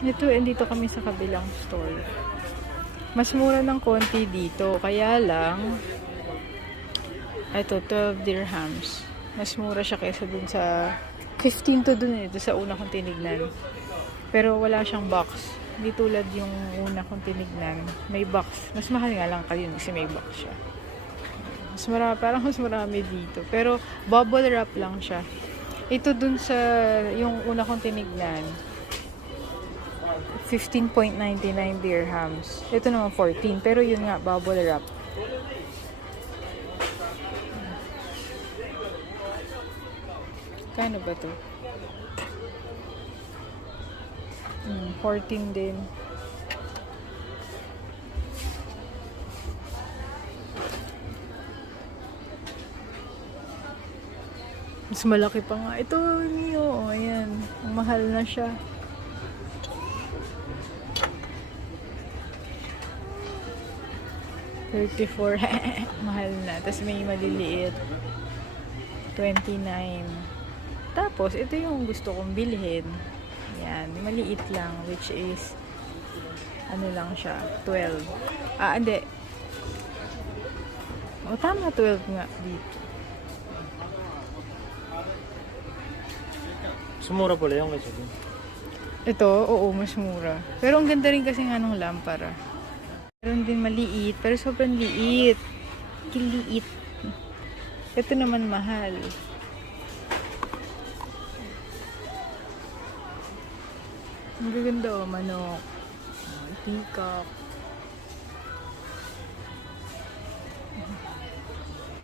Ito, dito kami sa kabilang store. Mas mura ng konti dito. Kaya lang, ito, 12 dirhams. Mas mura siya kaysa dun sa 15 to dun ito sa una kong tinignan. Pero wala siyang box. Hindi tulad yung una kong tinignan. May box. Mas mahal nga lang kayo kasi may box siya. Mas marami, parang mas marami dito. Pero bubble wrap lang siya. Ito dun sa yung una kong tinignan. 15.99 dirhams. Ito naman 14. Pero yun nga, bubble wrap. Kano ba to? 14 din. Mas malaki pa nga. Ito, Mio. Ayan. Ang mahal na siya. $34. Mahal na. Tapos may maliliit. 29. Tapos, ito yung gusto kong bilhin. Ayan. Maliit lang. Which is, ano lang siya. 12. Hindi. O, tama 12 nga dito. Sumura pala yung kasi din. Ito, oo, mas mura. Pero ang ganda rin kasi nga nung lampara. Meron din maliit, pero sobrang liit. Kiliit. Ito naman mahal. Ang gaganda, manok. Peacock.